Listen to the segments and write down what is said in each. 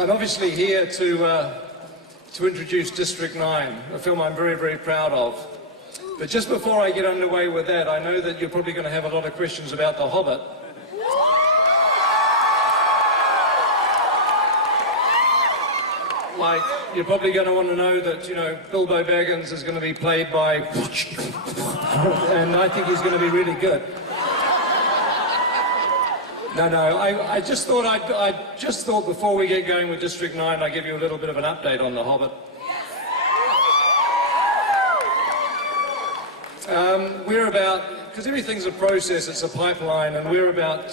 I'm obviously here to introduce District 9, a film I'm very, very proud of. But just before I get underway with that, I know that you're probably going to have a lot of questions about The Hobbit. Like, you're probably going to want to know that, you know, Bilbo Baggins is going to be played by... and I think he's going to be really good. No, I just thought before we get going with District 9, I'd give you a little bit of an update on The Hobbit. We're about, because everything's a process, it's a pipeline, and we're about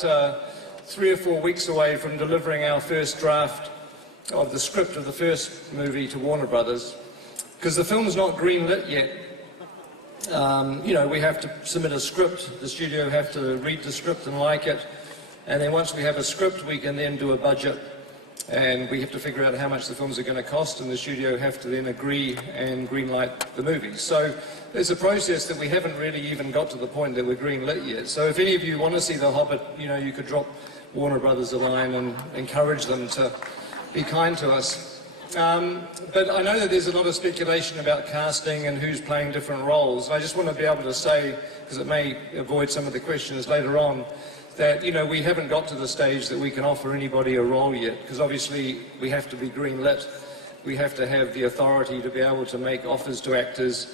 3 or 4 weeks away from delivering our first draft of the script of the first movie to Warner Brothers, because the film's not greenlit yet. You know, we have to submit a script, the studio have to read the script and like it, and then once we have a script, we can then do a budget, and we have to figure out how much the films are going to cost, and the studio have to then agree and greenlight the movies. So there's a process that we haven't really even got to the point that we're greenlit yet. So if any of you want to see The Hobbit, you know, you could drop Warner Brothers a line and encourage them to be kind to us. But I know that there's a lot of speculation about casting and who's playing different roles. I just want to be able to say, because it may avoid some of the questions later on, that, you know, we haven't got to the stage that we can offer anybody a role yet, because obviously we have to be green-lit. We have to have the authority to be able to make offers to actors.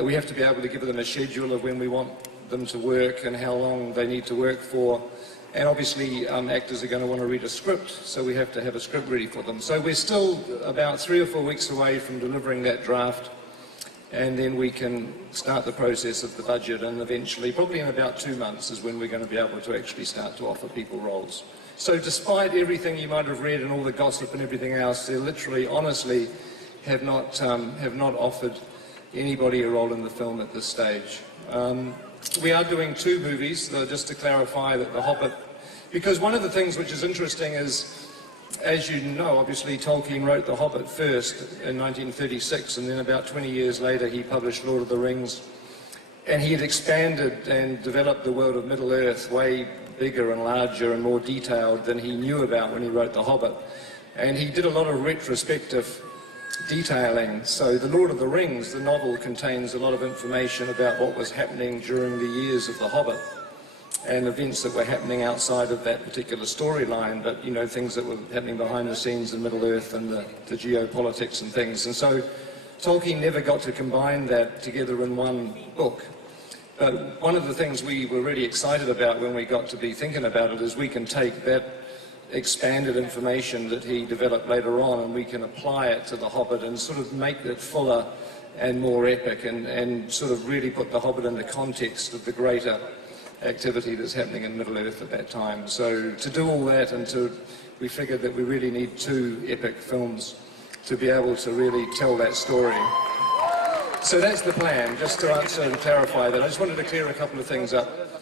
We have to be able to give them a schedule of when we want them to work and how long they need to work for. And obviously actors are going to want to read a script, so we have to have a script ready for them. So we're still about 3 or 4 weeks away from delivering that draft, and then we can start the process of the budget, and eventually, probably in about 2 months, is when we're going to be able to actually start to offer people roles. So despite everything you might have read and all the gossip and everything else, they literally, honestly, have not offered anybody a role in the film at this stage. We are doing 2 movies, though, just to clarify that The Hobbit, because one of the things which is interesting is, as you know, obviously Tolkien wrote The Hobbit first in 1936, and then about 20 years later he published Lord of the Rings, and he had expanded and developed the world of Middle-earth way bigger and larger and more detailed than he knew about when he wrote The Hobbit. And he did a lot of retrospective detailing. So The Lord of the Rings, the novel, contains a lot of information about what was happening during the years of The Hobbit and events that were happening outside of that particular storyline, but, you know, things that were happening behind the scenes in Middle-earth and the geopolitics and things. And so Tolkien never got to combine that together in one book. But one of the things we were really excited about when we got to be thinking about it is we can take that expanded information that he developed later on and we can apply it to The Hobbit and sort of make it fuller and more epic and sort of really put The Hobbit in the context of the greater activity that's happening in Middle-earth at that time. So to do all that, we figured that we really need 2 epic films to be able to really tell that story. So that's the plan, just to answer and clarify that. I just wanted to clear a couple of things up.